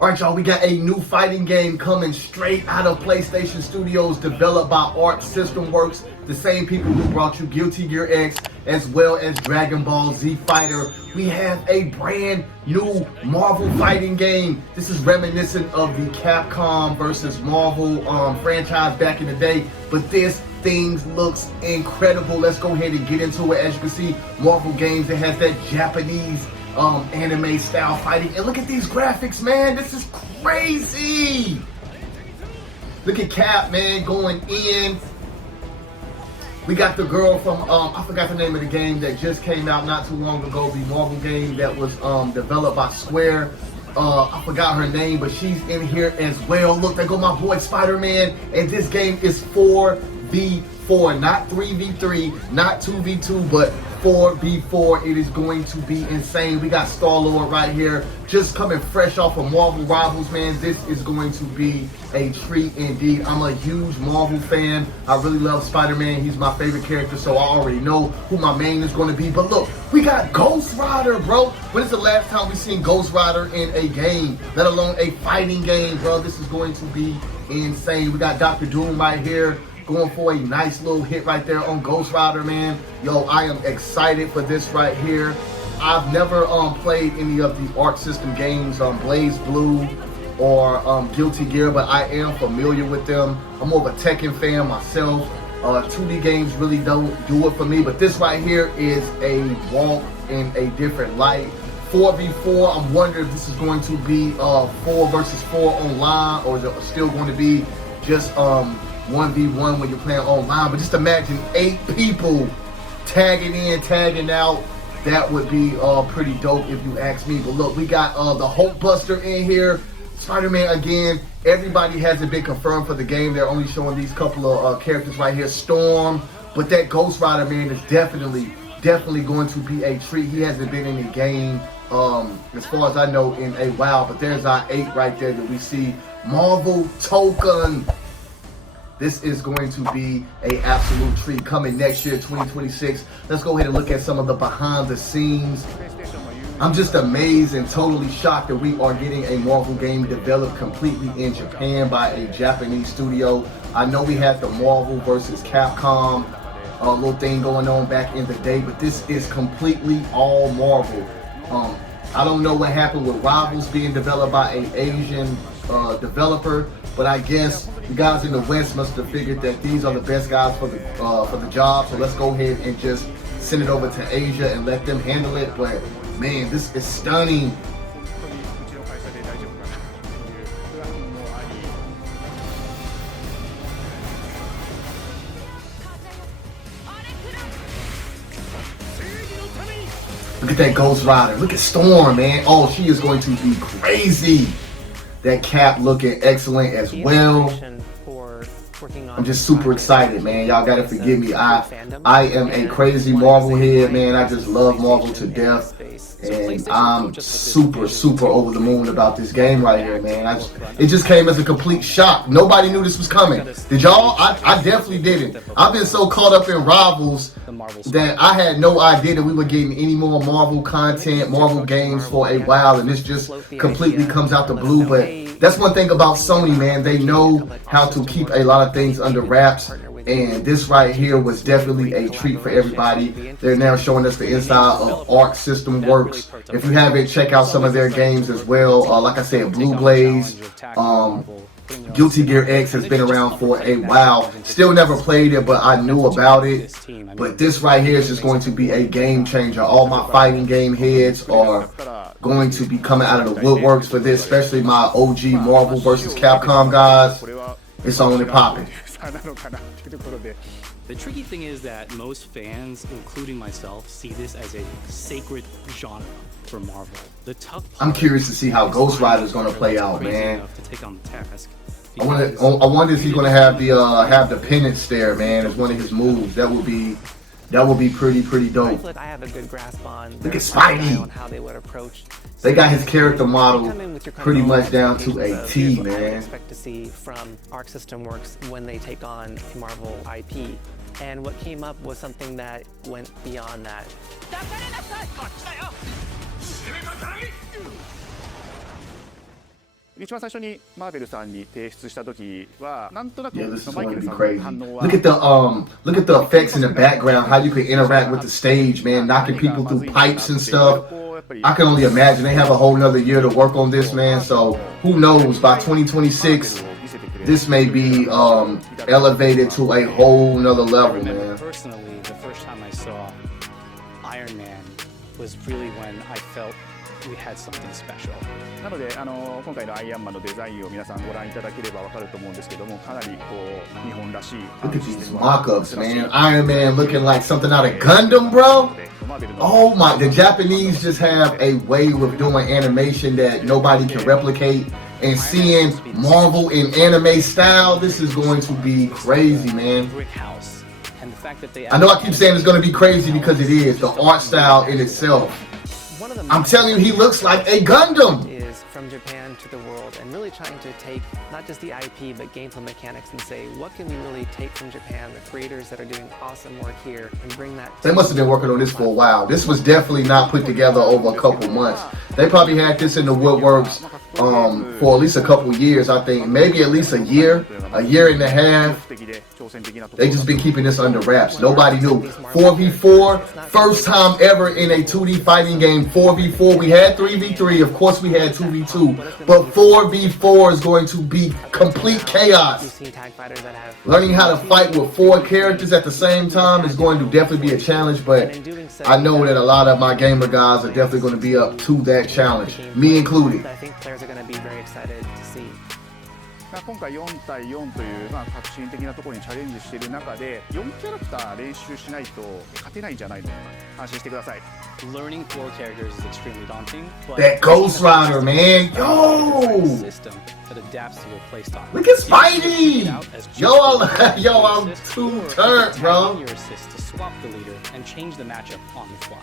Alright y'all, we got a new fighting game coming straight out of PlayStation Studios, developed by Arc System Works, the same people who brought you Guilty Gear X, as well as Dragon Ball Z Fighter. We have a brand new Marvel fighting game. This is reminiscent of the Capcom versus Marvel franchise back in the day, but this thing looks incredible. Let's go ahead and get into it. As you can see, Marvel games, it has that Japanese anime style fighting, and look at these graphics, man. This is crazy. Look at Cap, man, going in. We got the girl from I forgot the name of the game that just came out not too long ago, the Marvel game that was developed by Square. I forgot her name, but she's in here as well. Look, there go my boy Spider-Man, and this game is 4v4, not 3v3, not 2v2, but 4v4. It is going to be insane. We got Star-Lord right here, just coming fresh off of Marvel Rivals, man. This is going to be a treat indeed. I'm a huge Marvel fan. I really love Spider-Man. He's my favorite character, so I already know who my main is going to be. But look, we got Ghost Rider, bro. When is the last time we seen Ghost Rider in a game, let alone a fighting game, bro? This is going to be insane. We got Dr. Doom right here, going for a nice little hit right there on Ghost Rider, man. Yo, I am excited for this right here. I've never played any of the Arc System games, Blaze Blue or Guilty Gear, but I am familiar with them. I'm more of a Tekken fan myself. 2D games really don't do it for me, but this right here is a walk in a different light. 4v4, I'm wondering if this is going to be 4 versus 4 online, or is it still going to be just 1v1 when you're playing online. But just imagine 8 people tagging in, tagging out. That would be pretty dope if you ask me. But look, we got the Hulk Buster in here, Spider-Man again. Everybody hasn't been confirmed for the game. They're only showing these couple of characters right here. Storm, but that Ghost Rider, man, is definitely going to be a treat. He hasn't been in a game as far as I know in a while, but there's our 8 right there that we see. Marvel Tokon. This is going to be an absolute treat coming next year, 2026. Let's go ahead and look at some of the behind the scenes. I'm just amazed and totally shocked that we are getting a Marvel game developed completely in Japan by a Japanese studio. I know we had the Marvel vs Capcom little thing going on back in the day, but this is completely all Marvel. I don't know what happened with Rivals being developed by an Asian developer, but I guess the guys in the West must have figured that these are the best guys for the job. So let's go ahead and just send it over to Asia and let them handle it. But man, this is stunning. Look at that Ghost Rider. Look at Storm, man. Oh, she is going to be crazy. That Cap looking excellent as well. I'm just super excited, man. Y'all gotta forgive me. I am a crazy Marvel head, man. I just love Marvel to death, and I'm super over the moon about this game right here, man. It just came as a complete shock. Nobody knew this was coming. Did y'all? I definitely didn't. I've been so caught up in Rivals that I had no idea that we were getting any more Marvel content, Marvel games for a while, and this just completely comes out the blue. But that's one thing about Sony, man. They know how to keep a lot of things under wraps, and this right here was definitely a treat for everybody. They're now showing us the inside of Arc System Works. If you haven't, check out some of their games as well. Like I said, Blue Blaze, Guilty Gear X has been around for a while. Still never played it, but I knew about it. But this right here is just going to be a game changer. All my fighting game heads are going to be coming out of the woodworks for this, especially my OG Marvel vs Capcom guys. It's only popping. The tricky thing is that most fans, including myself, see this as a sacred genre for Marvel. I'm curious to see how Ghost Rider is going to play out, man. I wonder if he's going to have the penance stare, man, as one of his moves. That would be pretty dope. I have a good grasp on Look at Spidey. on how they would approach. They got his character model pretty much down to a T, man. I would expect to see from Arc System Works when they take on Marvel IP. And what came up was something that went beyond that. 一番最初にマーベルさんに提出した時はなんとなく Yeah, this is マイ going ケ to ル be さんの crazy. 反応は Look at the effects in the background, how you can interact with the stage, man, knocking people through pipes and stuff. I can only imagine they have a whole nother year to work on this, man. So who knows, by 2026, this may be elevated to a whole nother I level, remember man. personally the first time I saw Iron Man was really when I felt we had something special. なので今回のアイアンマンのデザインを皆さんご覧いただければわかると思うんですけども、かなりこう日本らしい Look at these mock-ups, man. Iron Man looking like something out of Gundam, bro. Oh my, the Japanese just have a way of doing animation that nobody can replicate. And seeing Marvel in anime style, this is going to be crazy, man. Brick house. And the fact that they I know I keep saying it's going to be crazy because it is. The art style in itself. One of the I'm telling you, he looks like a Gundam. is from Japan to the world and really trying to take not just the IP but gameplay mechanics and say what can we really take from Japan, the creators that are doing awesome work here, and bring that They must have been working on this for a while. This was definitely not put together over a couple months. They probably had this in the woodworks for at least a couple years, I think. Maybe at least a year and a half. They just been keeping this under wraps. Nobody knew. 4v4, first time ever in a 2D fighting game. 4v4, we had 3v3, of course we had 2v2, but 4v4 is going to be complete chaos. You've seen tag fighters that have Learning how to fight with 4 characters at the same time is going to definitely be a challenge, but I know that a lot of my gamer guys are definitely going to be up to that challenge, me included. I think players are going to be very excited to see. 今回4対4という革新的なところにチャレンジしている中で4キャラクター練習しないと勝てないんじゃないのかな、安心してください。 learning 4 characters is extremely daunting. But That Ghost Rider, man. Yo! system that adapts to your playstyle. Look at Spidey! Yo, I'm too turned, bro. Your assist to swap the leader and change the matchup on the fly.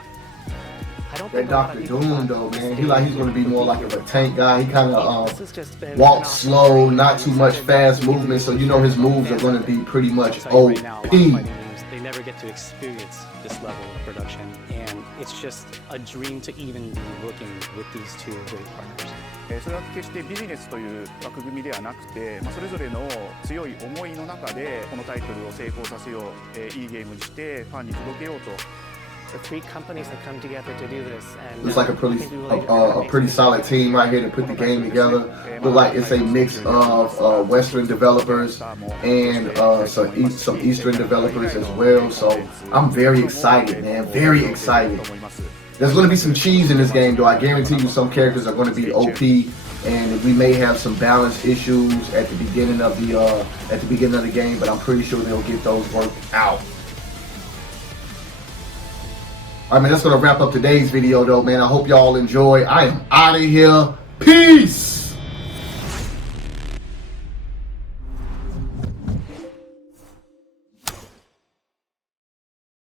I don't That think a lot of Dr. people Doom, have though, man, this he's going to be more like a tank guy. He kind of This has just been walks an slow, awesome not too much fast movement, so you know his moves are going to be pretty much I'll tell you right now, a lot of OP. fighting games, they never get to experience this level of production, and it's just a dream to even be working with these two great partners. それは決してビジネスという枠組みではなくて、それぞれの強い思いの中でこのタイトルを成功させよう、いいゲームにしてファンに届けようと。The 3 companies have come together to do this, and Looks like I think we really a pretty solid team right here to put the game together. Look like it's a mix of Western developers and some Eastern developers as well. So I'm very excited, man. Very excited. There's going to be some cheese in this game, though. I guarantee you some characters are going to be OP, and we may have some balance issues at the beginning of the game, but I'm pretty sure they'll get those worked out. Alright, man, that's going to wrap up today's video, though, man. I hope y'all enjoy. I am out of here. Peace!